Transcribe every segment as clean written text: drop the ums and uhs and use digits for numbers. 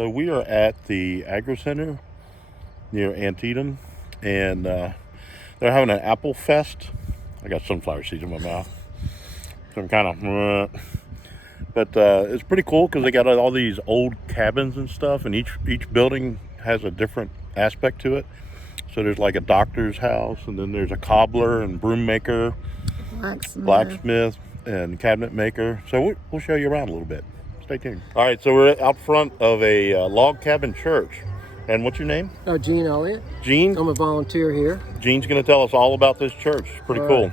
So we are at the Agro Center near Antietam, and they're having an apple fest. I got sunflower seeds in my mouth, so I'm kind of, but it's pretty cool because they got all these old cabins and stuff, and each building has a different aspect to it. So there's like a doctor's house, and then there's a cobbler and broom maker, blacksmith and cabinet maker. So we'll show you around a little bit. Stay tuned. All right, so we're out front of a log cabin church. And what's your name? Gene Elliott. Gene? I'm a volunteer here. Gene's going to tell us all about this church. Pretty cool.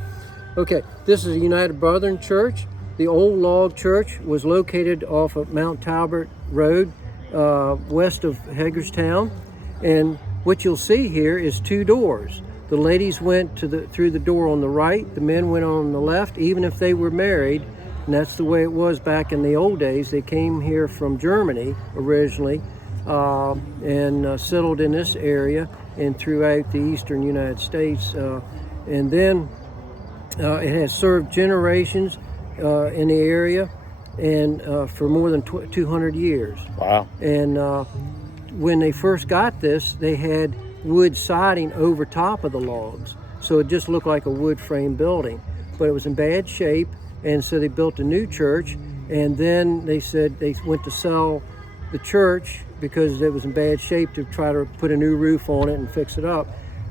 Okay, this is a United Brethren Church. The old log church was located off of Mount Talbot Road, west of Hagerstown. And what you'll see here is two doors. The ladies went through the door on the right, the men went on the left, even if they were married. And that's the way it was back in the old days. They came here from Germany originally and settled in this area and throughout the eastern United States. And then it has served generations in the area and for more than 200 years. Wow. And when they first got this, they had wood siding over top of the logs. So it just looked like a wood frame building, but it was in bad shape. And so they built a new church, and then they said they went to sell the church because it was in bad shape to try to put a new roof on it and fix it up.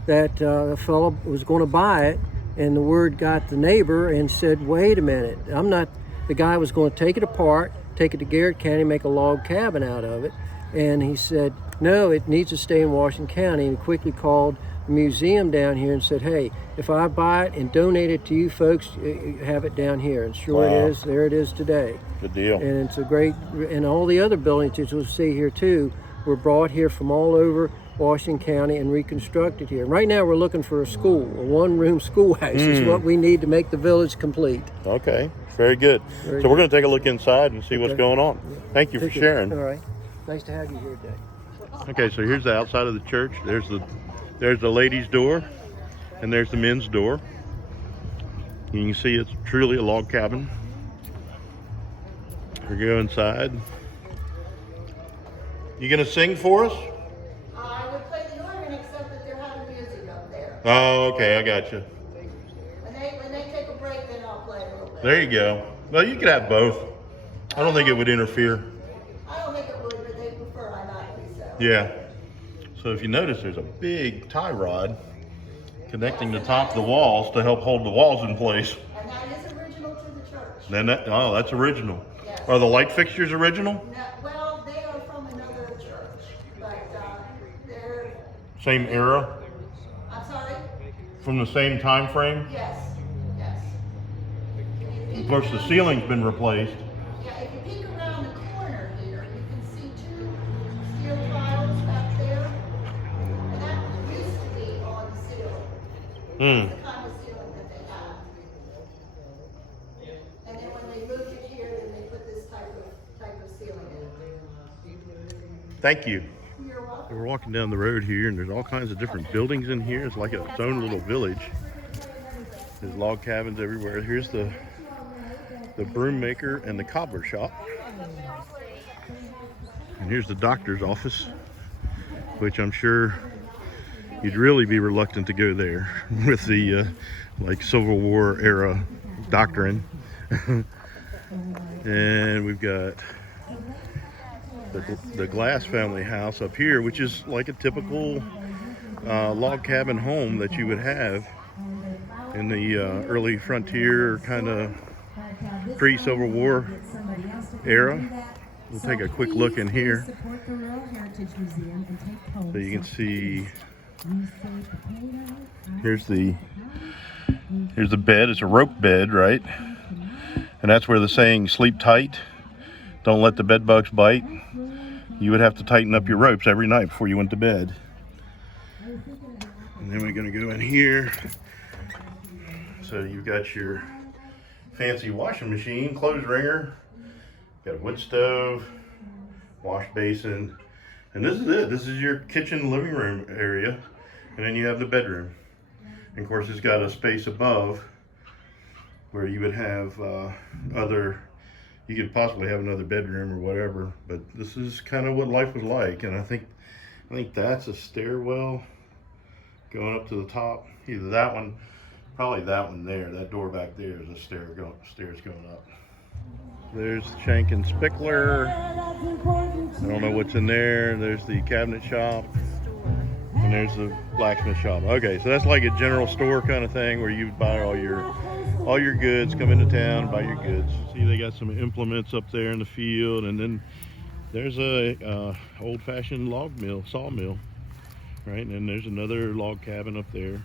That a fellow was going to buy it, and the word got the neighbor and said, wait a minute, the guy was going to take it apart, take it to Garrett County, make a log cabin out of it. And he said, no, it needs to stay in Washington County, and quickly called the museum down here and said, hey, if I buy it and donate it to you folks, have it down here. And sure It is, there it is today. Good deal. And it's a great, and all the other buildings that you'll see here too were brought here from all over Washington County and reconstructed here. Right now we're looking for a school, a one-room schoolhouse is what we need to make the village complete. Okay, very good. We're going to take a look inside and see what's going on. Thank you for sharing. All right, nice to have you here today. Okay, so here's the outside of the church. There's the ladies' door, and there's the men's door. You can see it's truly a log cabin. We go inside. You gonna sing for us? I would play the organ, except that they're having music up there. Oh, okay, I got you. When they take a break, then I'll play a little bit. There you go. Well, you could have both. I don't think it would interfere. I don't think it would, but they prefer I not be so. Yeah. So if you notice, there's a big tie rod connecting the top of the walls to help hold the walls in place. And that is original to the church. Then that's original. Yes. Are the light fixtures original? No, well, they are from another church, but they're. Same era? I'm sorry? From the same time frame? Yes, yes. Of course, the ceiling's been replaced. Yeah, if you peek around the corner here, you can see two steel tiles back there. And that used to be on the ceiling. The kind of ceiling that they have. And then when they moved it here, then they put this type of ceiling in. Thank you. You're welcome. We're walking down the road here, and there's all kinds of different buildings in here. It's like its own little village. There's log cabins everywhere. Here's the broom maker and the cobbler shop. And here's the doctor's office, which I'm sure you'd really be reluctant to go there with the like Civil War era doctrine. And we've got the Glass family house up here, which is like a typical log cabin home that you would have in the early frontier kind of pre-Civil War era. We'll take a quick look in here so you can see. Here's the bed. It's a rope bed, right? And that's where the saying "sleep tight, don't let the bed bugs bite." You would have to tighten up your ropes every night before you went to bed. And then we're going to go in here. So you've got your fancy washing machine, clothes wringer, got a wood stove, wash basin, and this is it. This is your kitchen living room area, and then you have the bedroom. And of course, it's got a space above where you would have other you could possibly have another bedroom or whatever, but this is kind of what life was like. And I think that's a stairwell going up to the top. Either that one, probably that one there. That door back there is a stairs going up. There's the Shank and Spickler. I don't know what's in there. There's the cabinet shop. And there's the blacksmith shop. Okay, so that's like a general store kind of thing where you buy all your goods, come into town, buy your goods. See, they got some implements up there in the field, and then there's a old-fashioned log mill, sawmill, right? And then there's another log cabin up there.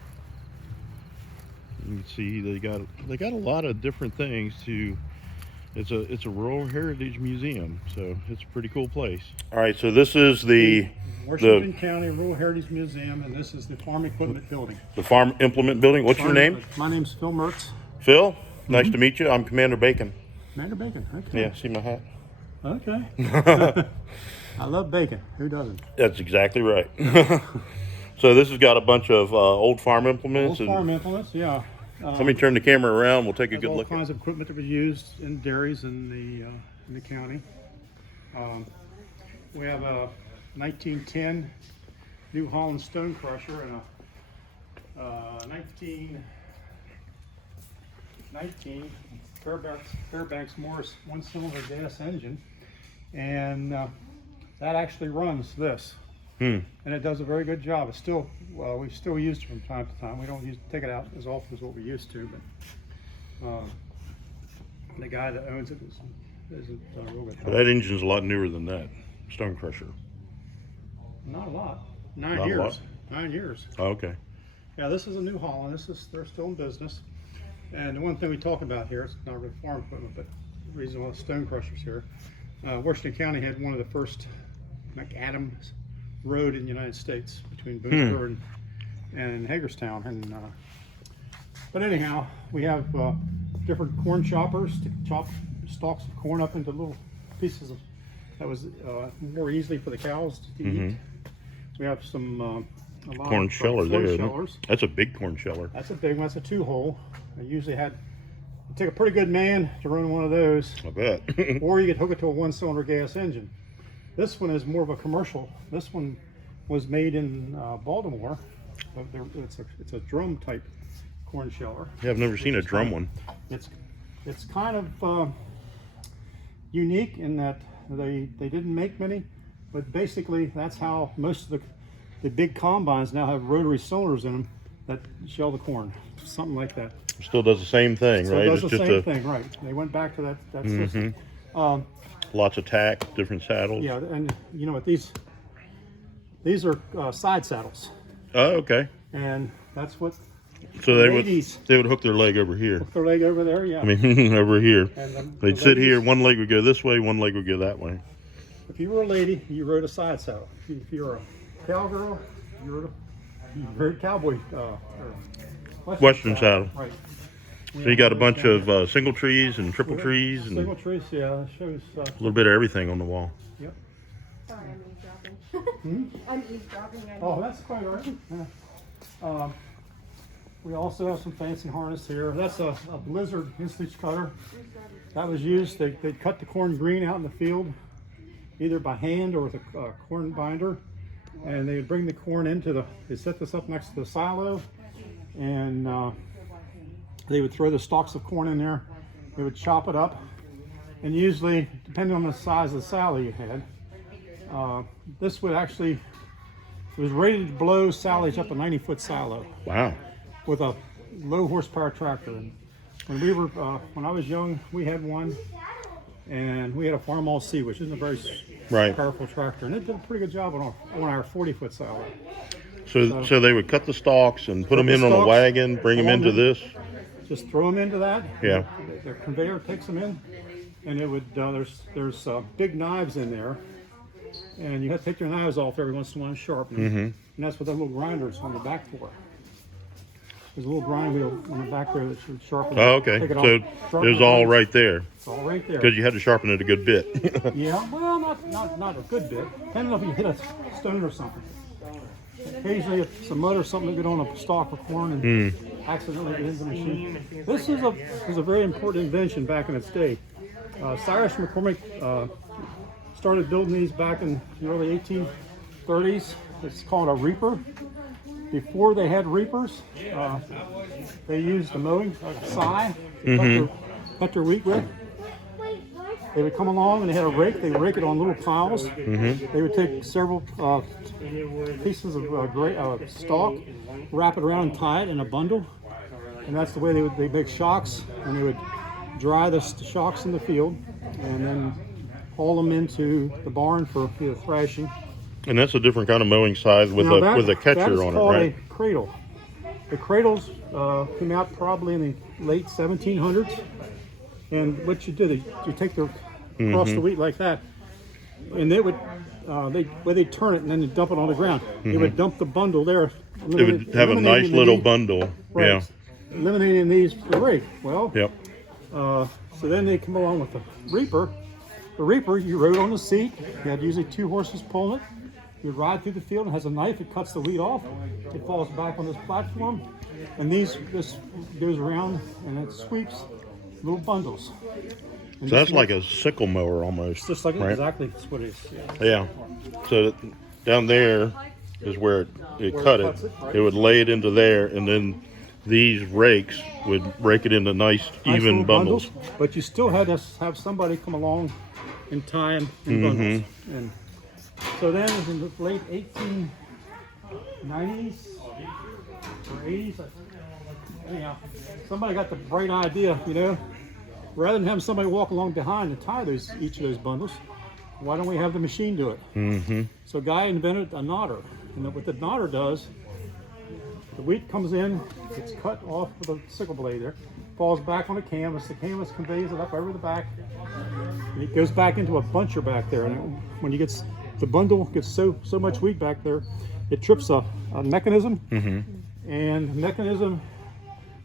You can see they got a lot of different things to. It's a rural heritage museum, so it's a pretty cool place. All right, so this is the Washington County Rural Heritage Museum, and this is the Farm Equipment Building. The Farm Implement Building. What's your name? My name's Phil Mertz. Phil, nice to meet you. I'm Commander Bacon. Commander Bacon, okay. Yeah, see my hat? Okay. I love bacon. Who doesn't? That's exactly right. So this has got a bunch of old farm implements. Old farm implements, yeah. Let me turn the camera around. We'll take a good all look. All kinds of equipment that was used in dairies in the county. We have a 1910 New Holland stone crusher and a 1919 Fairbanks Morris one-cylinder gas engine, and that actually runs this. And it does a very good job. It's still, well, we still use it from time to time. We don't take it out as often as what we used to, but the guy that owns it isn't done a real good job. That engine's a lot newer than that stone crusher. Not a lot. 9 Not a years. lot? 9 years. Oh, okay. Yeah, this is a New Holland. They're still in business. And the one thing we talk about here, it's not really farm equipment, but the reason why stone crushers here. Washington County had one of the first McAdams road in the United States between Boonesboro and Hagerstown. And but anyhow, we have different corn choppers to chop stalks of corn up into little pieces of that was more easily for the cows to eat. We have some a lot Corn of sheller there, isn't it? shellers. That's a big corn sheller. That's a big one. That's a 2-hole. I usually had it take a pretty good man to run one of those, I bet. or you could hook it to a one-cylinder gas engine. This one is more of a commercial. This one was made in Baltimore. But it's a drum type corn sheller. Yeah, I've never seen a drum one. It's kind of unique in that they didn't make many, but basically that's how most of the big combines now have rotary cylinders in them that shell the corn, something like that. Still does the same thing, So right? it does the same thing, right? They went back to that system. Lots of tack, different saddles. Yeah, and you know what, these are side saddles, Oh, okay. and that's what So the they ladies would hook their leg over here. hook their leg over there. Yeah. I mean, over here. And They'd the sit here. ladies- One leg would go this way. One leg would go that way. If you were a lady, you rode a side saddle. If you were a cowgirl, you rode a cowboy or Western saddle. Right. So you got a bunch of single trees and triple trees and Single a trees, yeah. It shows. little bit of everything on the wall. Yep. Sorry, I'm eavesdropping. I'm eavesdropping. Oh, that's quite all right. Yeah. We also have some fancy harness here. That's a Blizzard inch cutter. That was used. They'd cut the corn green out in the field, either by hand or with a corn binder, and they would bring the corn they set this up next to the silo, and they would throw the stalks of corn in there. They would chop it up, and usually, depending on the size of the silo you had, this would actually, it was rated to blow silage up a 90-foot silo Wow. with a low horsepower tractor. And when I was young, we had one, and we had a Farm All C, which isn't a very powerful tractor, and it did a pretty good job on our 40-foot silo. So they would cut the stalks and put them in on a stalks, wagon, bring them into this. Just throw them into that. Yeah. The conveyor takes them in, and it would. There's big knives in there, and you have to take your knives off every once in a while and sharpen them. And that's what that little grinder is on the back for. There's a little grind wheel on the back there that should sharpen. Oh, okay. Take it So off, sharpen it was it all off. right there It's all right there. because you had to sharpen it a good bit. Yeah, well, not a good bit. Depending on if you hit a stone or something. Occasionally, if some mud or something would get on a stalk of corn and accidentally get into the machine. This was a very important invention back in its day. Cyrus McCormick started building these back in the early 1830s. It's called a reaper. Before they had reapers, they used the mowing, like a scythe, to cut their wheat with. They would come along and they had a rake. They would rake it on little piles. They would take several pieces of stalk, wrap it around and tie it in a bundle. And that's the way they make shocks. And they would dry the shocks in the field and then haul them into the barn for either thrashing. And that's a different kind of mowing scythe with a catcher on it, right? A cradle. The cradles came out probably in the late 1700s. And what you do, you take the across the wheat like that, and they would they'd turn it and then they'd dump it on the ground. They would dump the bundle there. It would have a nice little bundle. Right, yeah. Eliminating these for the rake. Well, Yep. so then they come along with the reaper. The reaper, you rode on the seat. You had usually 2 horses pulling it. You ride through the field. It has a knife. It cuts the wheat off. It falls back on this platform, and this goes around and it sweeps little bundles. And So that's like a sickle mower almost. just like right? exactly that's what it is. Yeah. So down there is where it cut it. cuts it, right. It would lay it into there, and then these rakes would rake it into nice Nice even little bundles. But you still had to have somebody come along and tie them in bundles. And so then in the late 1890s or 80s, anyhow, somebody got the bright idea, rather than having somebody walk along behind and tie each of those bundles, why don't we have the machine do it? So a guy invented a knotter. And what the knotter does, the wheat comes in, it's cut off with a sickle blade there, falls back on the canvas conveys it up over the back, and it goes back into a buncher back there. And when the bundle gets so much wheat back there, it trips a mechanism, and the mechanism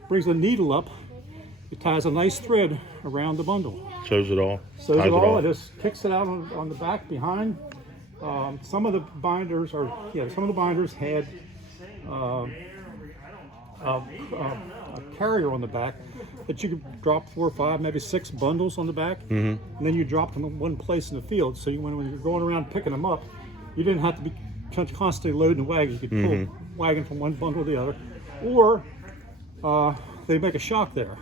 brings the needle up. It ties a nice thread around the bundle. Sews it all. Sews it all. It just kicks it out on the back behind. Some of the binders had a carrier on the back that you could drop 4 or 5, maybe 6 bundles on the back, and then you dropped them in one place in the field. So when you're going around picking them up, you didn't have to be constantly loading the wagon. You could pull wagon from one bundle to the other, or they make a shock there.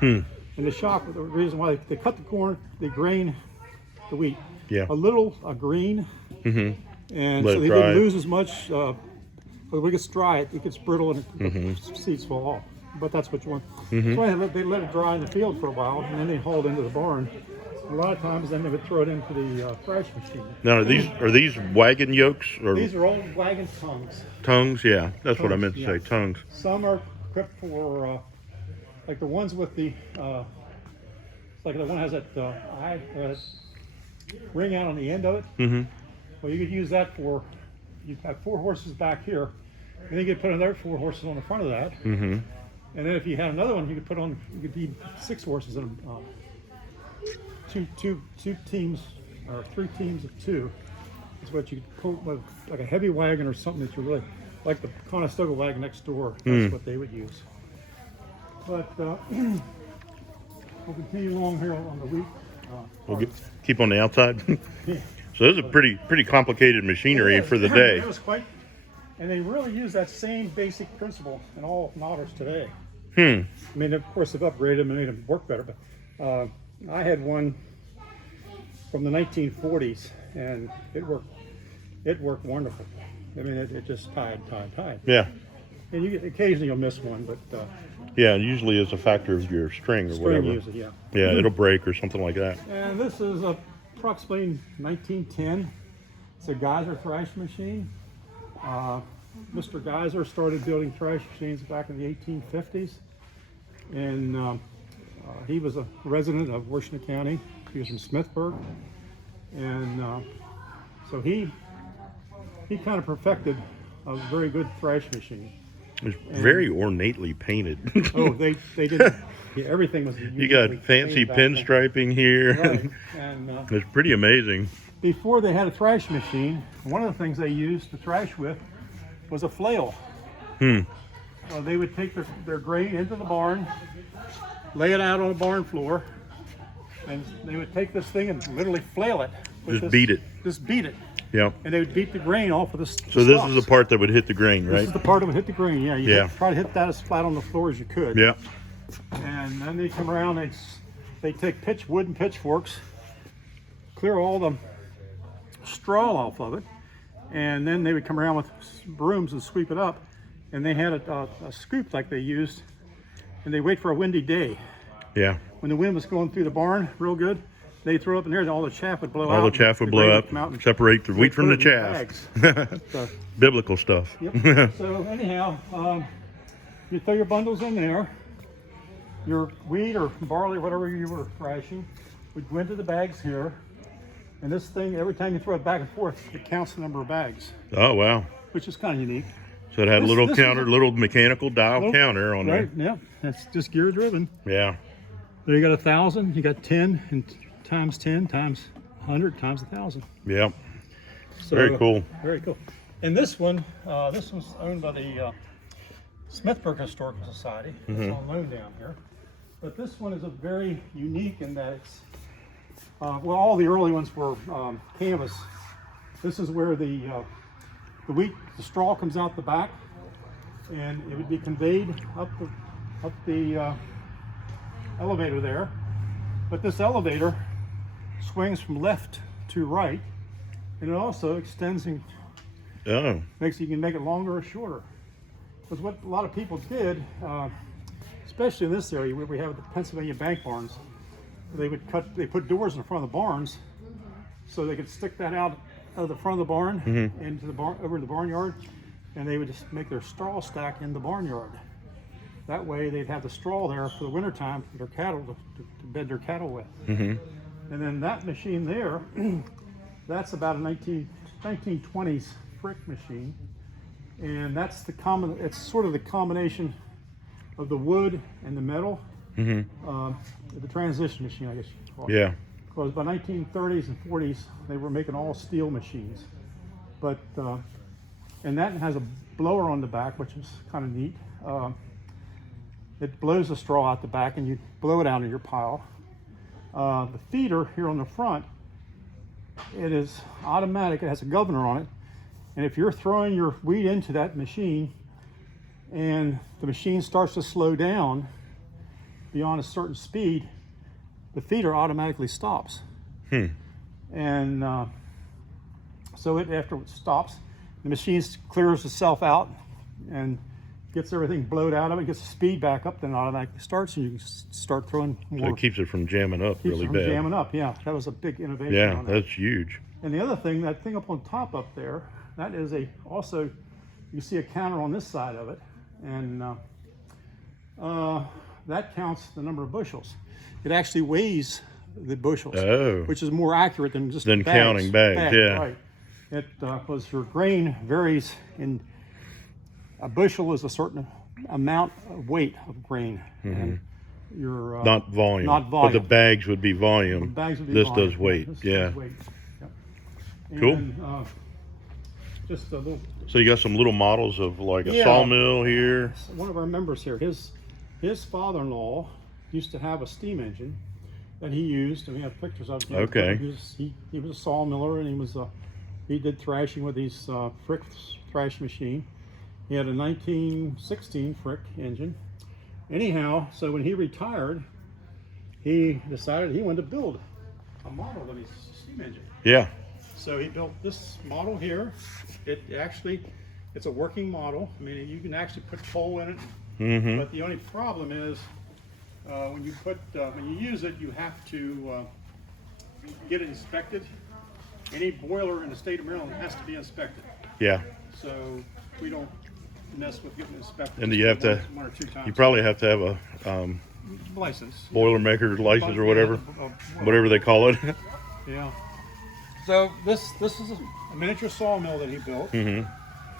And the shock, the reason why they cut the corn, they grain the wheat. Yeah. A green, and Let so it they dry. didn't lose as much. But when it gets dry, it gets brittle and the seeds fall off. But that's what you want. So they let it dry in the field for a while, and then they hauled it into the barn. A lot of times, then they would throw it into the thrash machine. Now, are these wagon yokes or These are old wagon tongues. tongues? Yeah, that's what I meant to say. Tongues. Some are equipped for, like the ones with the, like the one has that ring out on the end of it. Well, you could use that for, you'd have 4 horses back here, and then you could put another 4 horses on the front of that. And then if you had another one, you could be 6 horses in two teams, or 3 teams of 2. Is what you could pull with, like a heavy wagon or something that you really, like the Conestoga wagon next door. That's what they would use. But we'll continue along here on the wheat. We'll keep on the outside. So this is a pretty complicated machinery for the day. It was quite, and they really use that same basic principle in all knotters today. I mean, of course, they've upgraded them and made them work better. But I had one from the 1940s, and it worked wonderful. I mean, it just tied. Yeah. And occasionally you'll miss one, but Yeah, usually it's a factor of your string or whatever. usually, yeah. Yeah, it'll break or something like that. And this is approximately 1910. It's a Geyser thrash machine. Mr. Geyser started building thrash machines back in the 1850s. And he was a resident of Washington County. He was from Smithberg. And so he kind of perfected a very good thrash machine. It's very ornately painted. Oh, they did. Yeah, everything was. You got fancy pinstriping here. Right. And It's pretty amazing. before they had a thrash machine, one of the things they used to thrash with was a flail. They would take their grain into the barn, lay it out on the barn floor, And they would take this thing and literally flail it. Just beat it. Just beat it. Yep. And they would beat the grain off of this. So this is the part that would hit the grain, right? This is the part that would hit the grain, yeah. You Yeah. try to hit that as flat on the floor as you could. Yeah. And then they come around, they take wooden pitchforks, clear all the straw off of it, and then they would come around with brooms and sweep it up. And they had a scoop like they used, and they wait for a windy day. Yeah. When the wind was going through the barn real good, they throw up in there and all the chaff would blow out. All the chaff would blow up, separate the wheat from the chaff. So, Biblical stuff. yep. So anyhow, you throw your bundles in there. Your wheat or barley, whatever you were thrashing, would go into the bags here. And this thing, every time you throw it back and forth, it counts the number of bags, Oh, wow. which is kind of unique. So it had a This- little this counter, is a- little mechanical dial counter on Right, yeah, that's just gear driven. there. Yeah. There you got 1,000, you got 10, and times 10 times 100 times 1,000. Yeah. So, Very cool. Very cool. And this one's owned by the Smithberg Historical Society. It's on loan down here. But this one is a very unique in that it's, well, all the early ones were canvas. This is where the wheat, the straw comes out the back, and it would be conveyed up the elevator there. But this elevator swings from left to right, and it also extends and Oh. you can make it longer or shorter. Because what a lot of people did, especially in this area where we have the Pennsylvania bank barns, they put doors in the front of the barns so they could stick that out of the front of the barn into the barn, over in the barnyard, and they would just make their straw stack in the barnyard. That way they'd have the straw there for the wintertime for their cattle to bed their cattle with. And then that machine there, that's about a 1920s frick machine, and that's it's sort of the combination of the wood and the metal. The transition machine, I guess you could call it. Yeah. Because by 1930s and 40s, they were making all steel machines. But, and that has a blower on the back, which is kind of neat. It blows the straw out the back and you blow it out in your pile. The feeder here on the front, it is automatic, it has a governor on it. And if you're throwing your wheat into that machine and the machine starts to slow down beyond a certain speed, the feeder automatically stops. And so after it stops, the machine clears itself out and gets everything blowed out of it, gets the speed back up, then it automatically starts, and you can start throwing more. So it keeps it from jamming up really from bad. jamming up, yeah. That was a big innovation Yeah, on that. that's huge. And the other thing, that thing up on top up there, that is also, you see a counter on this side of it, and that counts the number of bushels. It actually weighs the bushels, which is more accurate than just bags. Counting bags, yeah. Right. It was your grain varies in a bushel is a certain amount of weight of grain, and your Not volume. Not volume. But the bags would be volume. the bags would be This volume. does weight. This Yeah. does weight. Yep. Cool. And, just a little. So you got some little models of like a Yeah. sawmill here. One of our members here, his father-in-law used to have a steam engine that he used, and we have pictures of him. Okay. He was a sawmiller, and he did thrashing with these Frick thrash machine. He had a 1916 Frick engine. Anyhow, so when he retired, he decided he wanted to build a model of his steam engine. Yeah. So he built this model here. It's a working model. I mean, you can actually put coal in it. But the only problem is when you use it, you have to get it inspected. Any boiler in the state of Maryland has to be inspected. Yeah. So we don't mess with getting inspected. And you have to, one or two times. you probably have to have a license. Boilermaker license or whatever, whatever they call it. Yeah. So this is a miniature sawmill that he built.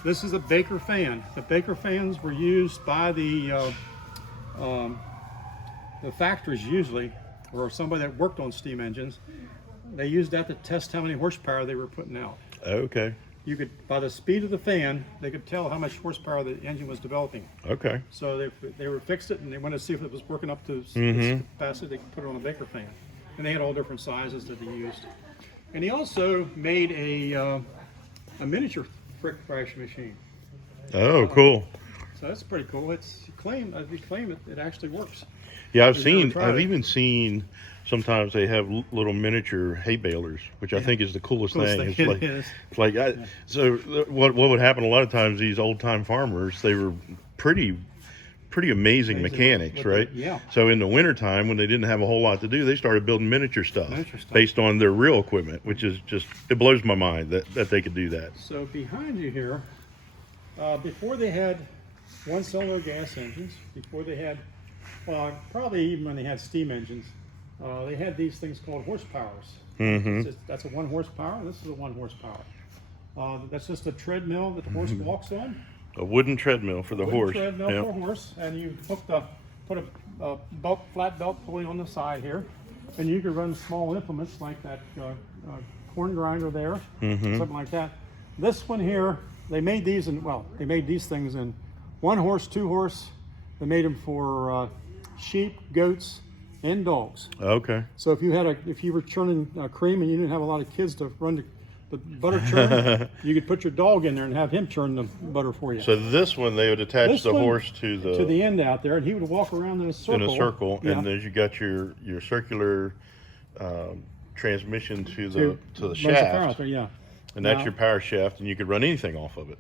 This is a Baker fan. The Baker fans were used by the factories usually, or somebody that worked on steam engines. They used that to test how many horsepower they were putting out. Okay. You could, by the speed of the fan, they could tell how much horsepower the engine was developing. Okay. So they were fixed it, and they wanted to see if it was working up to its capacity. They could put it on a Baker fan. and they had all different sizes that they used. And he also made a miniature brick thrasher machine. Oh, cool. So that's pretty cool. It's claim it actually works. Yeah, We've never tried I've it. even seen sometimes they have little miniature hay balers, which I think is the coolest thing. It's It like, is. it's like so what would happen a lot of times, these old time farmers, they were pretty amazing mechanics, with right? yeah. So in the wintertime, when they didn't have a whole lot to do, they started building miniature stuff, Miniature stuff. based on their real equipment, which is just, it blows my mind that they could do that. So behind you here, before they had one-cylinder gas engines, before they had, probably even when they had steam engines, they had these things called horsepowers. That's a 1 horsepower. This is a 1 horsepower. That's just a treadmill that the horse walks on. A wooden treadmill for the Wooden horse. treadmill Yep. for a horse, and you put a flat belt pulley on the side here, and you can run small implements like that corn grinder there, something like that. This one here, they made these things in 1 horse, 2 horse. They made them for sheep, goats, and dogs. Okay. So if you were churning cream and you didn't have a lot of kids to run the butter churn, you could put your dog in there and have him churn the butter for you. So this one, they would attach This the one horse to the end out there, and he would walk around in a circle. Yeah. and then you got your circular transmission to the Runs the power shaft, out there, yeah. and that's Now, your power shaft, and you could run anything off of it.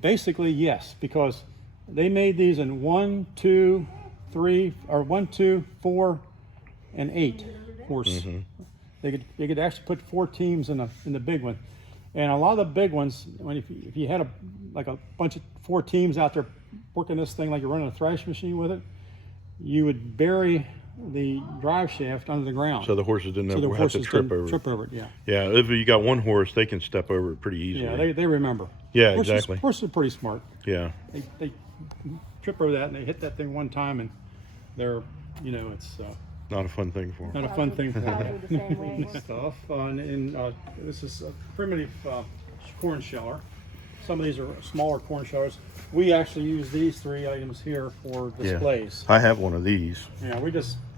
Basically, yes, because they made these in 1, 2, 3, or 1, 2, 4, and 8 horse. They could actually put 4 teams in the big one, and a lot of the big ones, if you had a bunch of 4 teams out there working this thing like you're running a thrash machine with it, you would bury the drive shaft under the ground. So the horses didn't So the have to horses trip didn't over. trip over it. Yeah. Yeah, if you got 1 horse, they can step over it pretty easily. Yeah, they remember. Yeah, Horses, exactly. Horses are pretty smart. Yeah. They trip over that and they hit that thing one time and they're, it's Not a fun thing for them. not a fun thing for I them. do the same way. Stuff. This is a primitive corn sheller. Some of these are smaller corn shellers. We actually use these 3 items here for displays. I have one of these. Yeah,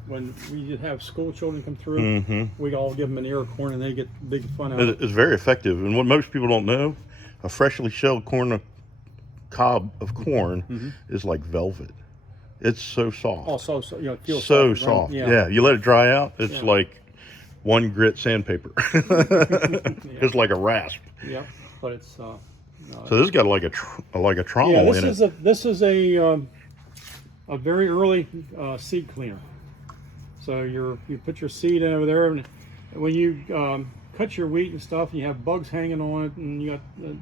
when we have school children come through, we all give them an ear of corn and they get big fun out of it. It's very effective, and what most people don't know, a freshly shelled cob of corn is like velvet. It's so soft. Also, it feels So soft, right? soft. Yeah, you let it dry out, it's like 1 grit sandpaper. It's like a rasp. Yep, but it's So this has got like a trommel yeah. in it. This is a very early seed cleaner. So you put your seed over there, and when you cut your wheat and stuff, you have bugs hanging on it, and you got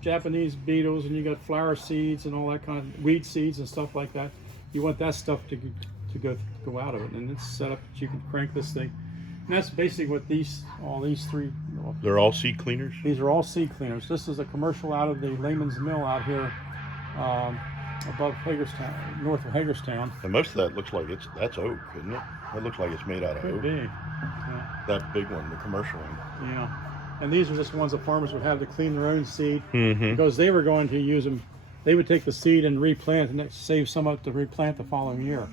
Japanese beetles, and you got flower seeds and all that kind of weed seeds and stuff like that. You want that stuff to go out of it, and it's set up that you can crank this thing. And that's basically what all these 3. They're all seed cleaners. These are all seed cleaners. This is a commercial out of the Lehman's Mill out here above Hagerstown, north of Hagerstown. And most of that looks like that's oak, isn't it? It looks like it's made out of Could oak. be. Yeah. That big one, the commercial one. Yeah. And these are just ones that farmers would have to clean their own seed Mm-hmm. because they were going to use them. They would take the seed and replant and save some up to replant the following year.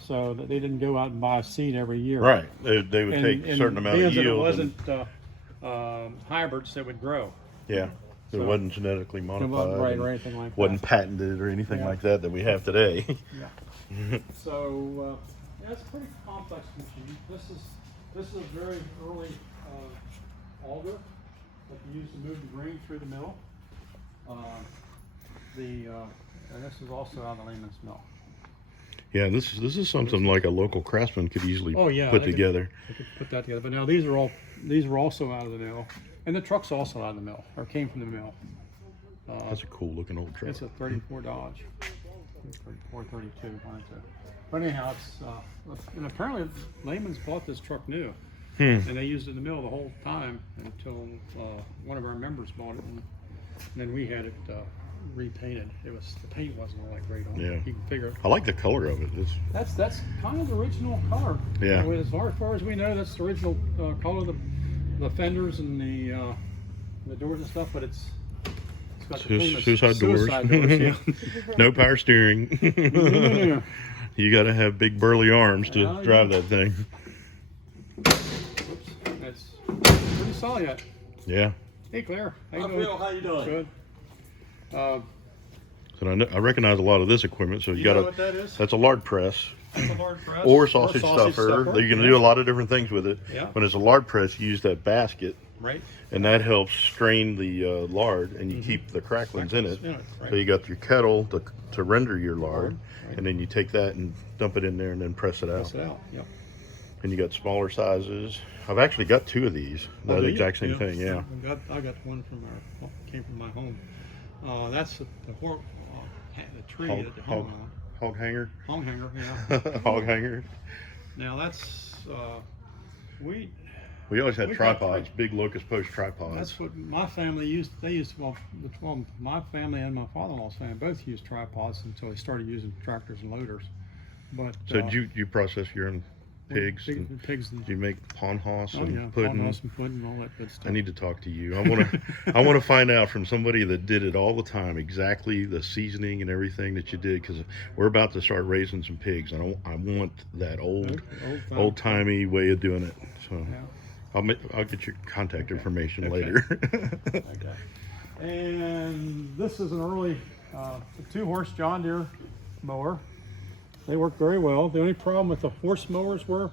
So that they didn't go out and buy seed every year. Right. They would take a certain amount of being that yield. it wasn't hybrids that would grow. Yeah. It So- wasn't genetically modified. Right, and or anything like wasn't that. patented or anything Yeah. like that we have today. Yeah. So it's a pretty complex machine. This is a very early Alder that they used to move the grain through the mill. And this is also out of the Lehman's Mill. Yeah, this is something like a local craftsman could easily Oh, yeah, put they could- together. I could put that together. But now these were also out of the mill, and the truck's also out of the mill, or came from the mill. That's a cool looking old truck. It's a 34 Dodge, 34, 32, one of two. But anyhow, and apparently Lehman's bought this truck new, and they used it in the mill the whole time until one of our members bought it, and then we had it repainted. The paint wasn't all that great on it. Yeah. You can figure. I like the color of it. That's kind of the original color. Yeah. As far as we know, that's the original color. The fenders and the doors and stuff, but it's got the famous Suicide doors. yeah. No power steering. No. You got to have big burly arms to Yeah, drive that thing. saw you yet. Yeah. Hey, Claire. How you Hi, doing? Phil. How you doing? Good. So I recognize a lot of this equipment. So you got know what that is? that's a lard press. That's a lard press. Or sausage stuffer. You can do a lot of different things with it. Yeah. When it's a lard press, you use that basket, Right. and that helps strain the lard, and you keep the cracklings in it. Right. So you got your kettle to render your lard, and then you take that and dump it in there and then press it out. Press it out. Yep. And you got smaller sizes. I've actually got 2 of these. That exact same thing, yeah. I got one from came from my home. That's the tree that the hung on. Hog hanger. Hung hanger, yeah. Hog hanger. Now that's we always had We got tripods, big locust post tripods. That's what my family used. They used my family and my father-in-law's family both used tripods until they started using tractors and loaders. But So did you process your own pigs? Pigs. Do you make panhas Oh and yeah, pudding? panhas and pudding, all that good stuff. I need to talk to you. I want to find out from somebody that did it all the time exactly the seasoning and everything that you did, because we're about to start raising some pigs, and I want that old timey way of doing it. So Yeah. I'll get your contact information Okay. later. Okay. And this is an early 2-horse John Deere mower. They work very well. The only problem with the horse mowers were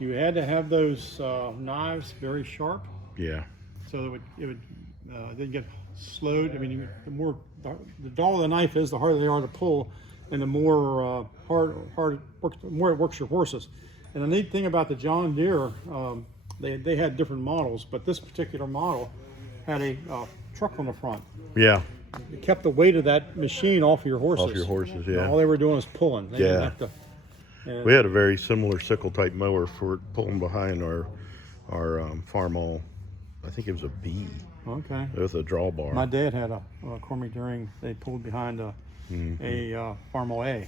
you had to have those knives very sharp, Yeah. so it would didn't get slowed. I mean, the duller the knife is, the harder they are to pull, and the more the more it works your horses. And the neat thing about the John Deere, they had different models, but this particular model had a truck on the front. Yeah. It kept the weight of that machine off of your horses. Off your horses, yeah. All they were doing was pulling. They didn't Yeah. have to, and We had a very similar sickle type mower for pulling behind our farm. I think it was a B okay. with a drawbar. My dad had a Cormier During. They pulled behind a Farmall A.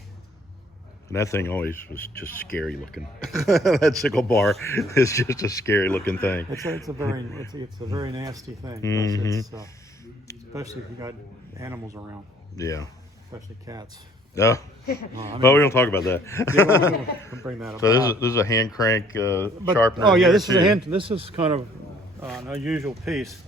And that thing always was just scary looking. That sickle bar is just a scary looking thing. It's a very nasty thing. It's, especially if you got animals around, Yeah. especially cats. Oh. Well, we don't talk about that. We'll bring that up. So this is a hand crank sharpener. Oh yeah, here, this is a too. hand. This is kind of an unusual piece.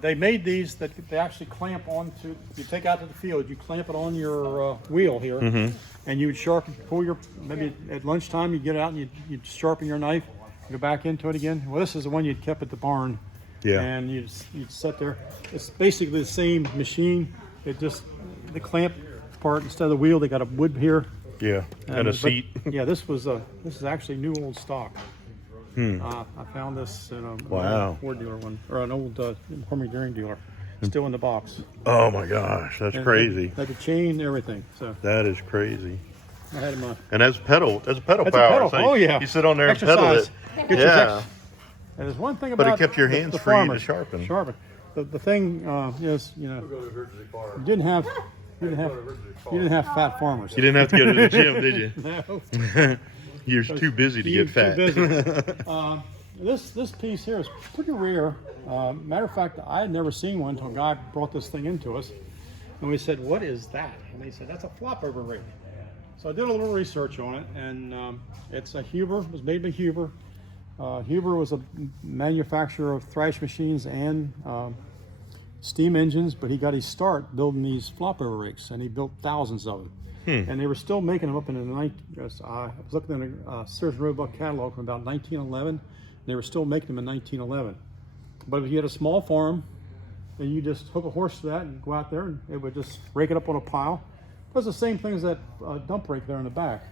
They made these that they actually clamp onto. You take out to the field, you clamp it on your wheel here, and you would pull your. Maybe at lunchtime you get out and you'd sharpen your knife, go back into it again. Well, this is the one you'd kept at the barn. Yeah. And you'd sit there. It's basically the same machine. It just the clamp part instead of the wheel. They got a wood here. Yeah. And a seat. Yeah, this is actually new old stock. I found this in a Wow. Ford dealer one, or an old Cormier During dealer, still in the box. Oh my gosh, that's And crazy. Like a chain, everything. So That is crazy. I had him on. And that's pedal. That's a pedal That's a power. pedal. So Oh, yeah. You sit on there and pedal it. Exercise. Get your Yeah. And there's one thing But about it kept your hands the free to farmers. sharpen. The thing is, you didn't have fat farmers. You didn't have to go to the gym, did you? No. You're too busy to You're get fat. too busy. This piece here is pretty rare. Matter of fact, I had never seen one until a guy brought this thing into us, and we said, "What is that?" And they said, "That's a flop over rig." So I did a little research on it, and it's a Huber. It was made by Huber. Huber was a manufacturer of thrash machines and steam engines, but he got his start building these flop over rigs, and he built thousands of them. And they were still making them up in the I was looking at a Sears and Roebuck catalog from about 1911. And they were still making them in 1911. But if you had a small farm, and you just hook a horse to that and go out there, and it would just rake it up on a pile. It was the same thing as that dump rake there in the back.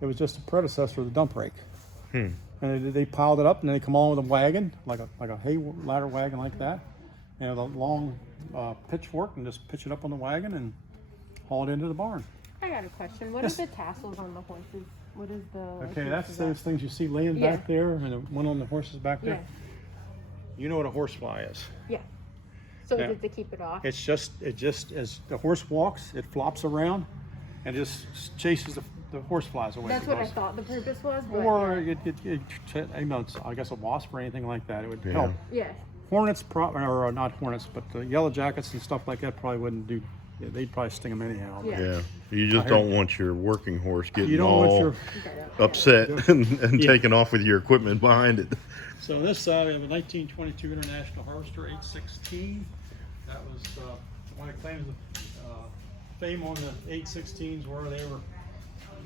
It was just a predecessor of the dump rake. And they piled it up, and then they come on with a wagon, like a hay ladder wagon like that, and a long pitchfork, and just pitch it up on the wagon and haul it into the barn. I got a question. What Yes. are the tassels on the horses? What is the... Okay, that's those things you see laying Yeah. back there, and the one on the horses back there. Yeah. You know what a horsefly is. Yeah. So Yeah. is it to keep it off? It just as the horse walks, it flops around and just chases the horse flies away. That's what I because- thought the purpose was, but Or you know, I guess a wasp or anything like that. It would help. yeah. Hornets, or not hornets, but the yellow jackets and stuff like that probably wouldn't do Yeah, they'd probably sting them anyhow. But Yeah. Yeah. You just don't want your working horse getting you don't want all your. upset and Yeah. taking off with your equipment behind it. So on this side, we have a 1922 International Harvester 816. That was one of the claims of fame on the 816s were they were.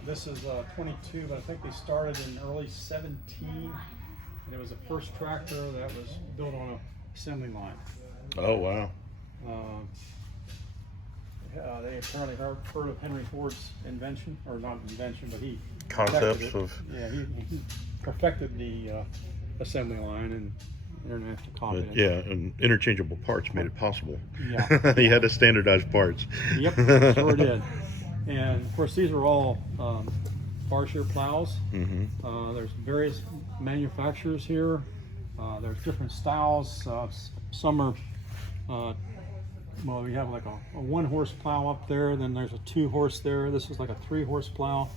This is 22, but I think they started in early 17. And it was the first tractor that was built on a assembly line. Oh wow. They apparently heard of Henry Ford's invention, or not invention, but he Concepts perfected it. of, Yeah, he perfected the assembly line and international but confidence. yeah, and interchangeable parts made it possible. Yeah. You had to standardize parts. Yep, sure did. And of course, these are all bar-shear plows. Mm-hmm. There's various manufacturers here. There's different styles. Some are, well, we have like a 1-horse plow up there. Then there's a 2-horse there. This is like a 3-horse plow.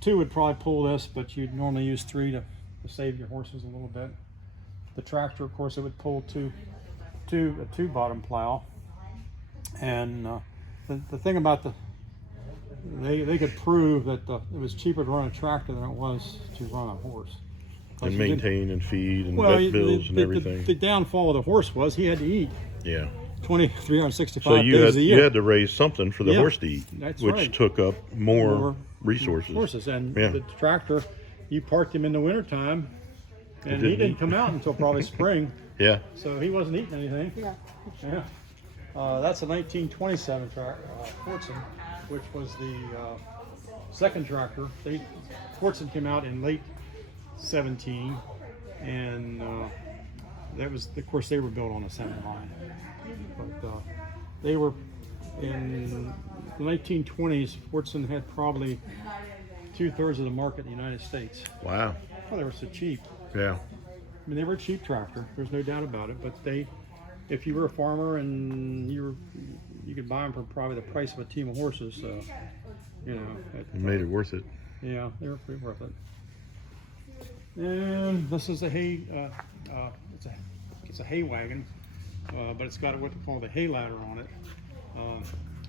2 would probably pull this, but you'd normally use 3 to save your horses a little bit. The tractor, of course, it would pull a 2-bottom plow. And the thing about they could prove that it was cheaper to run a tractor than it was to run a horse. And maintain and feed and Well, vet bills and everything. The downfall of the horse was he had to eat Yeah. 365 So days a year. you had to raise something for the Yeah, horse to eat, that's which right. took up more More resources. horses, and Yeah. the tractor, you parked him in the wintertime, and he didn't didn't eat. come out until probably spring, Yeah. so he wasn't eating anything. Yeah. Yeah. That's a 1927 Fortson, which was the second tractor. Fortson came out in late 17, and that was, of course, they were built on assembly line. But they were in the 1920s. Fortson had probably 2/3 of the market in the United States. Wow. Well, they were so cheap. Yeah. I mean, they were a cheap tractor. There's no doubt about it. But if you were a farmer and you could buy them for probably the price of a team of horses. So, you know, It made it worth it. yeah, they were pretty worth it. And this is a hay. It's a hay wagon, but it's got what they call the hay ladder on it.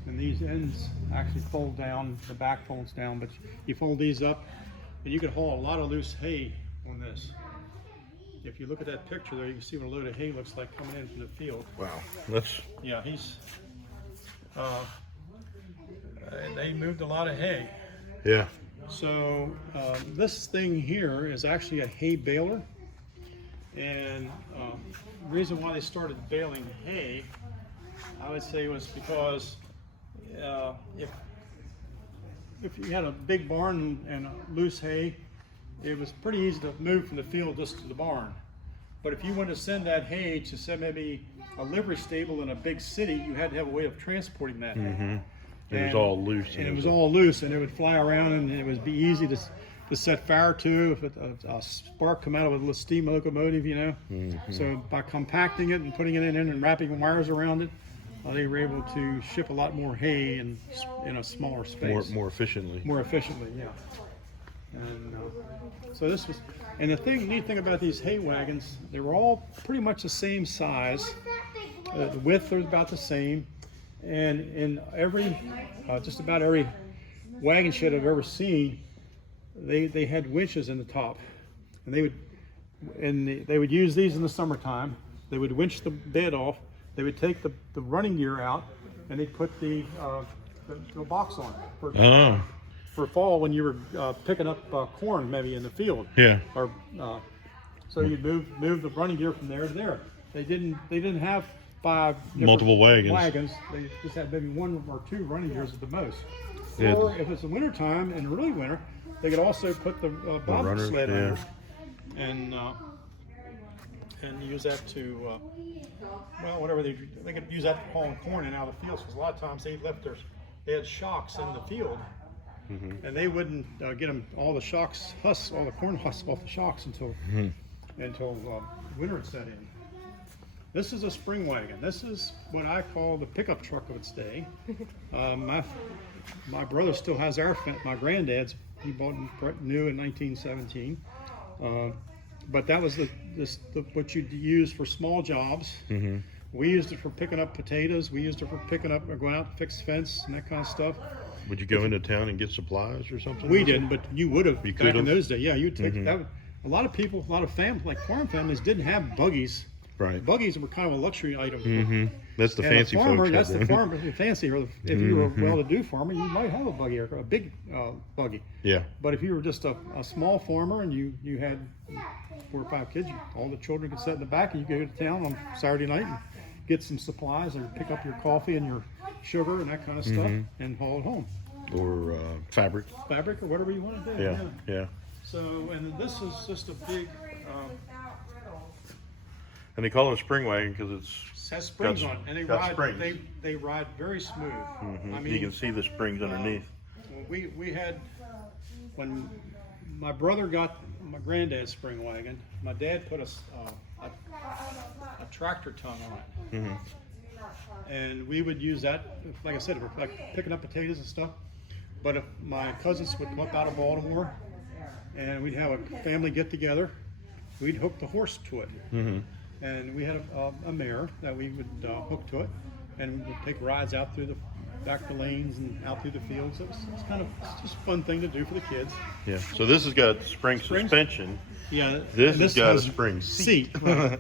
And these ends actually fold down. The back folds down, but you fold these up, and you could haul a lot of loose hay on this. If you look at that picture there, you can see what a load of hay looks like coming in from the field. Wow. That's Yeah, they moved a lot of hay. yeah. So this thing here is actually a hay baler, and the reason why they started baling hay, I would say, was because if you had a big barn and loose hay, it was pretty easy to move from the field just to the barn. But if you wanted to send that hay to, say, maybe a livery stable in a big city, you had to have a way of transporting that hay. It was all loose. And it was all loose, and it would fly around, and it would be easy to set fire to if a spark come out of a steam locomotive, you know. So by compacting it and putting it in and wrapping wires around it, they were able to ship a lot more hay in a smaller space. more efficiently. More efficiently, yeah. And so this was, and the neat thing about these hay wagons, they were all pretty much the same size. The width was about the same, and in just about every wagon shed I've ever seen, they had winches in the top, and they would use these in the summertime. They would winch the bed off. They would take the running gear out, and they'd put the box on it Oh. for fall when you were picking up corn maybe in the field. Yeah. Or so you'd move the running gear from there to there. They didn't have 5 different Multiple wagons. They just had maybe 1 or 2 running gears at the most. Yeah. Or if it's the winter time and really winter, they could also put the bobsled runners, under and use that to whatever they could use that for hauling corn in out of the fields, because a lot of times they had shocks in the field. And they wouldn't get them all the corn husks off the shocks until winter had set in. This is a spring wagon. This is what I call the pickup truck of its day. My brother still has my granddad's. He bought it new in 1917. But that was what you'd use for small jobs. We used it for picking up potatoes. We used it for picking up, going out to fix fence and that kind of stuff. Would you go into town and get supplies or something? We didn't, but you would have You back in could've? those days. Yeah, you'd take that. A lot of people, a lot of families, like farm families, didn't have buggies. Right. Buggies were kind of a luxury item. That's the And fancy a farmer, folks. that's had the them. farmer, the fancy. Or if you were a well-to-do farmer, you might have a buggy or a big buggy. Yeah. But if you were just a small farmer and you had 4 or 5 kids, all the children could sit in the back, and you could go to town on Saturday night and get some supplies, or pick up your coffee and your sugar and that kind of stuff, and haul it home. Or fabric. Fabric or whatever you want to do. Yeah. Yeah. So, and this is just a big. And they call it a spring wagon because it's Has springs got- on it, and they got ride. springs. They ride very smooth. I you mean, can see the springs underneath. we had when my brother got my granddad's spring wagon. My dad put a tractor tongue on it, and we would use that, like I said, for like picking up potatoes and stuff. But if my cousins would come up out of Baltimore, and we'd have a family get together, we'd hook the horse to it. And we had a mare that we would hook to it, and we'd take rides out through the back the lanes and out through the fields. It's just a fun thing to do for the kids. Yeah. So this has got spring Springs? suspension. Yeah. This and has got a has spring seat. Right.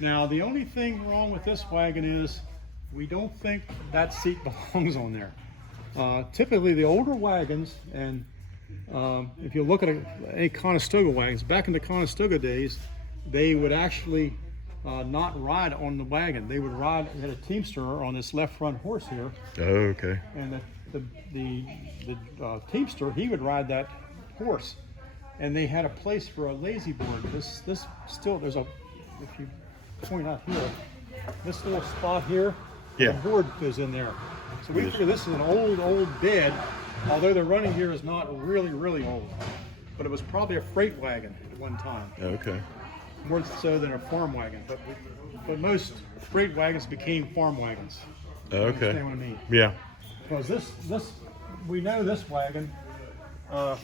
Now the only thing wrong with this wagon is we don't think that seat belongs on there. Typically the older wagons, and if you look at any Conestoga wagons, back in the Conestoga days, they would actually not ride on the wagon. They would ride. They had a teamster on this left front horse here, Oh, okay. and the teamster, he would ride that horse, and they had a place for a lazy board. This still, there's a, if you point out here, this little spot here, Yeah. the board goes in there. So we figure this is an old bed, although the running gear is not really old, but it was probably a freight wagon at one time, Okay. more so than a farm wagon. But most freight wagons became farm wagons. You Okay. understand what I mean? Yeah. Because this, we know this wagon. Okay.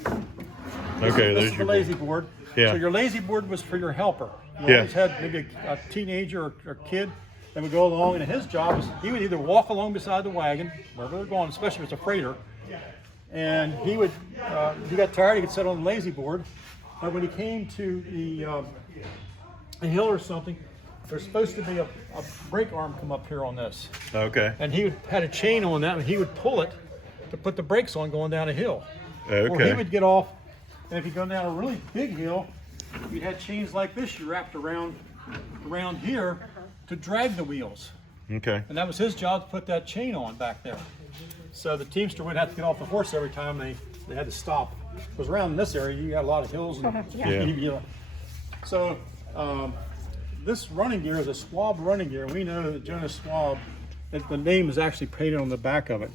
This There's is the your lazy board. Yeah. So your lazy board was for your helper. You Yeah. always had maybe a teenager or kid that would go along, and his job was he would either walk along beside the wagon wherever they're going, especially if it's a freighter, and he would. If he got tired, he could sit on the lazy board. But when he came to a hill or something, there's supposed to be a brake arm come up here on this, Okay. and he had a chain on that, and he would pull it to put the brakes on going down a hill. Or he Okay. would get off, and if you go down a really big hill, you had chains like this you wrapped around here to drag the wheels. Okay. And that was his job to put that chain on back there. So the teamster wouldn't have to get off the horse every time they had to stop. Because around this area you got a lot of hills. And, Yeah. So this running gear is a Schwab running gear. We know that Jonas Schwab, that the name is actually painted on the back of it.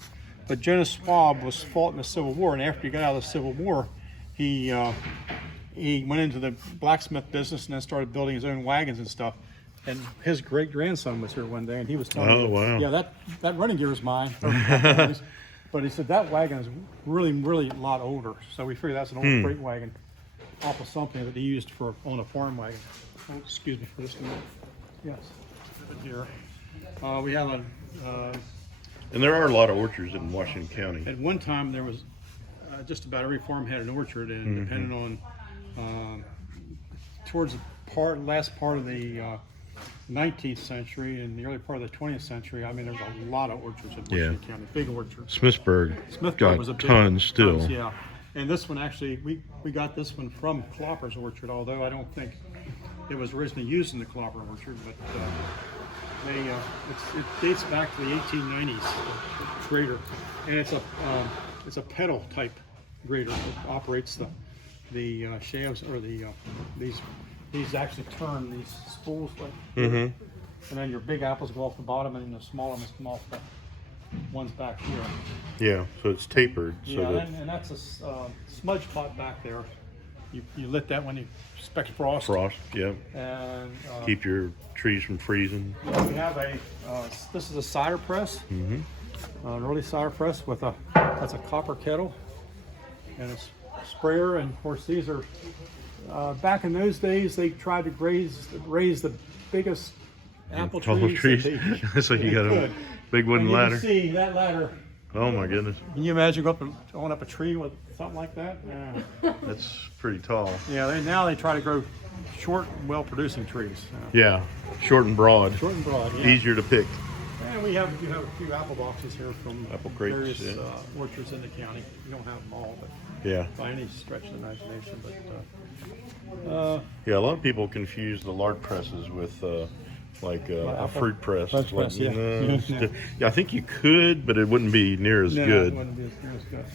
But Jonas Schwab was fought in the Civil War, and after he got out of the Civil War, he went into the blacksmith business and then started building his own wagons and stuff. And his great grandson was here one day, and he was telling me, wow. yeah, that running gear is mine. But he said that wagon is really a lot older. So we figured that's an old freight wagon off of something that he used on a farm wagon. Oh, excuse me for just a minute. Yes, here. We have And there are a lot of orchards in Washington County. at one time there was just about every farm had an orchard, and depending on towards the last part of the 19th century and the early part of the 20th century, I mean, there was a lot of orchards in Washington County, big orchards. Smithberg Smithberg got was a big tons still. tons, yeah. And this one actually, we got this one from Clopper's orchard, although I don't think it was originally used in the Clopper orchard, but it dates back to the 1890s grader, and it's a pedal type grader that operates the shafts or these actually turn these spools like, and then your big apples go off the bottom, and then the smaller ones come off the ones back here. Yeah, so it's tapered. So Yeah, that and that's a smudge pot back there. You lit that when you expect frost. frost, yeah. And Keep your trees from freezing. we have this is a cider press, an early cider press that's a copper kettle, and it's a sprayer. And of course these are, back in those days they tried to raise the biggest apple Tall trees. So you got a could. big wooden And you ladder. can see that ladder. Oh my goodness, Can you imagine going up a tree with something like that? Yeah. that's pretty tall. Yeah, now they try to grow short, well-producing trees. Yeah, short and broad, Short and broad. Yeah. easier to pick. And we have a few apple boxes here from Apple crates, various yeah. orchards in the county. We don't have them all, but Yeah, by any stretch of the imagination. But yeah. A lot of people confuse the lard presses with like a apple- fruit press. French Like, press, yeah. no, it's Yeah. just- yeah, I think you could, but it wouldn't be near as no, good. it wouldn't be as good.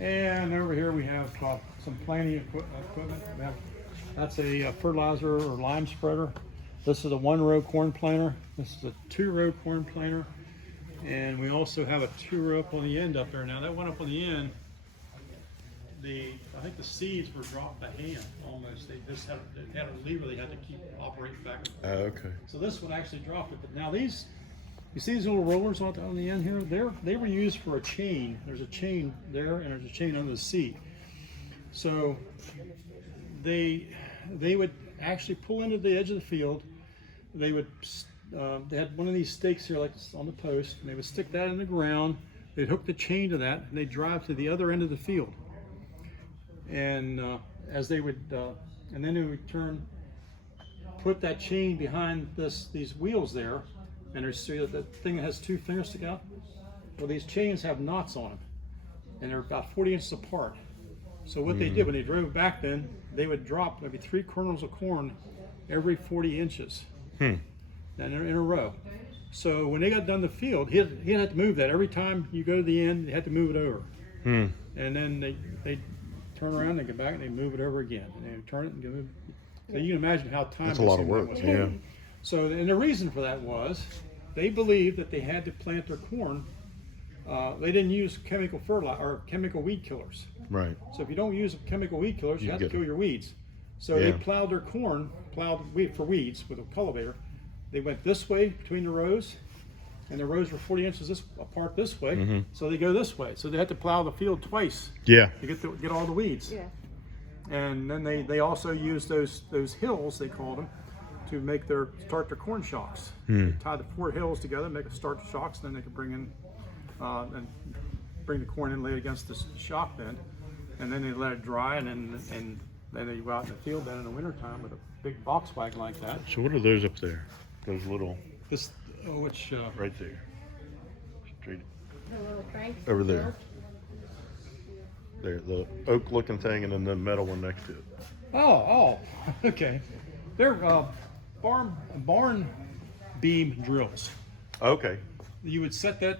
And over here we have some planting equipment. That's a fertilizer or lime spreader. This is a 1-row corn planter. This is a 2-row corn planter. And we also have a 2-row up on the end up there. Now that one up on the end, I think the seeds were dropped by hand almost. They had a lever they had to keep operating back and forth. Okay. So this one actually dropped it. But now you see these little rollers on the end here? They were used for a chain. There's a chain there and there's a chain under the seat. So they would actually pull into the edge of the field. They had one of these stakes here like this on the post, and they would stick that in the ground. They'd hook the chain to that, and they'd drive to the other end of the field. And as they would, and then they would put that chain behind these wheels there, and there's that thing that has 2 fingers stick out. Well, these chains have knots on them, and they're about 40 inches apart. So what they did when they drove back, then they would drop maybe 3 kernels of corn every 40 inches, and in a row. So when they got done the field, he had to move that every time you go to the end. They had to move it over, and then they turn around, they go back, and they move it over again, and they turn it and move. So you can imagine how time. That's a lot of work. was. Yeah. So and the reason for that was they believed that they had to plant their corn. They didn't use chemical fertilizer or chemical weed killers. Right. So if you don't use chemical weed killers, you have to get kill it. your weeds. So Yeah. they plowed their corn, for weeds with a cultivator. They went this way between the rows, and the rows were 40 inches apart this way. So they go this way. So they had to plow the field twice Yeah. to get all the weeds. Yeah. And then they also used those hills, they called them, to start their corn shocks. They tied the 4 hills together, start the shocks, and then they could bring in and bring the corn in, lay it against the shock bed, and then they let it dry, and then they go out in the field then in the wintertime with a big box wagon like that. So what are those up there? Those little Which right there. Straight The little cranks. over there. There, the oak looking thing and then the metal one next to it. oh, okay. They're barn beam drills. Okay. You would set that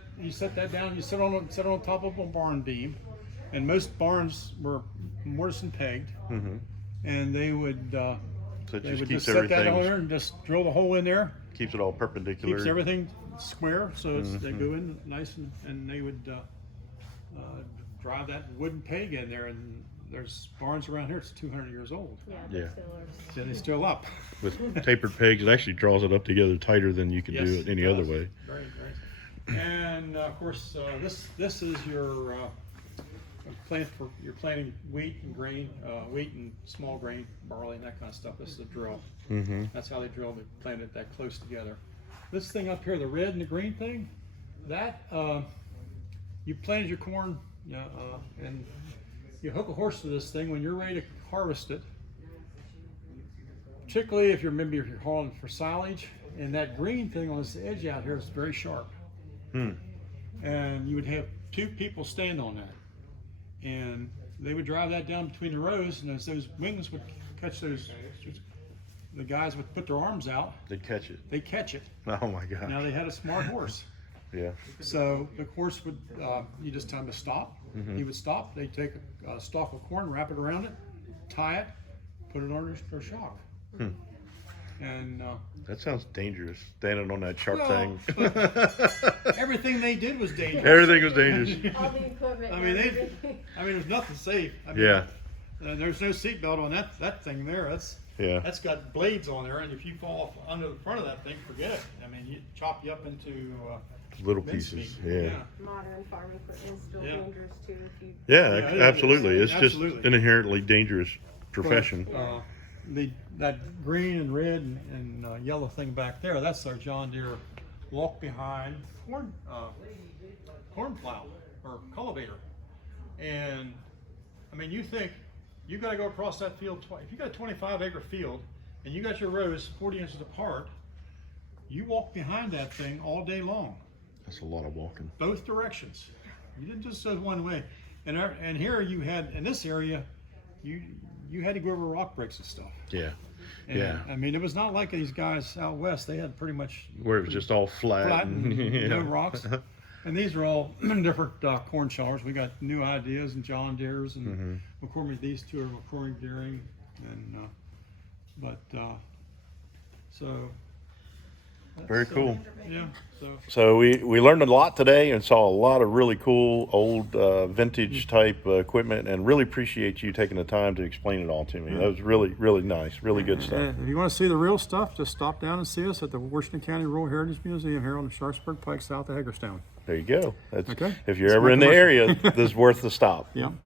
down. You set on top of a barn beam, and most barns were mortise and pegged, and they would So it they just would keeps just set that on everything, there and just drill the hole in there. keeps it all perpendicular. Keeps everything square, so they go in nice, and they would drive that wooden peg in there. And there's barns around here. It's 200 years old. Yeah. Yeah. The fillers. So they're still up. With tapered pegs, it actually draws it up together tighter than you could do it any other way. Very, very. And of course, this is your plant for you're planting wheat and grain, wheat and small grain, barley, and that kind of stuff. This is a drill. That's how they drill. They plant it that close together. This thing up here, the red and the green thing, that you planted your corn, and you hook a horse to this thing when you're ready to harvest it. Particularly if you're hauling for silage, and that green thing on this edge out here is very sharp. And you would have 2 people stand on that, and they would drive that down between the rows, and as those wings would catch the guys would put their arms out, They'd catch it. they'd catch it. Oh my God. Now they had a smart horse. Yeah. So the horse would, you just tell him to stop. He would stop. They'd take a stalk of corn, wrap it around it, tie it, put it on their shock. And That sounds dangerous, standing on that sharp well, thing. but everything they did was dangerous. Everything was dangerous. All the equipment. I and mean, everything. there's nothing safe. Yeah. There's no seatbelt on that thing there. Yeah. That's got blades on there, and if you fall off under the front of that thing, forget it. I mean, you chop you up into Little mincemeat. pieces. Yeah. Modern farm equipment is still Yeah. dangerous too. If you Yeah, Yeah, it is. absolutely. It's Absolutely. just an inherently dangerous profession. that green and red and yellow thing back there, that's our John Deere walk behind corn plow or cultivator. And I mean, you think you got to go across that field twice. If you got a 25-acre field and you got your rows 40 inches apart, you walk behind that thing all day long. That's a lot of walking. Both directions. You didn't just go one way. And here you had, in this area, you had to go over rock breaks and stuff. Yeah. And, Yeah. I mean, it was not like these guys out west. They had pretty much Where it was just all flat. and Yeah. no rocks. And these are all different corn shellers. We got new ideas and John Deere's, and McCormick. These two are McCormick Deering, and so. Very cool. Yeah. So we learned a lot today and saw a lot of really cool old vintage type equipment, and really appreciate you taking the time to explain it all to me. That was really, really nice, really good stuff. And if you want to see the real stuff, just stop down and see us at the Washington County Rural Heritage Museum here on the Sharpsburg Pike, south of Hagerstown. There you go. That's, Okay. if you're ever in the area, this is worth the stop. Yeah.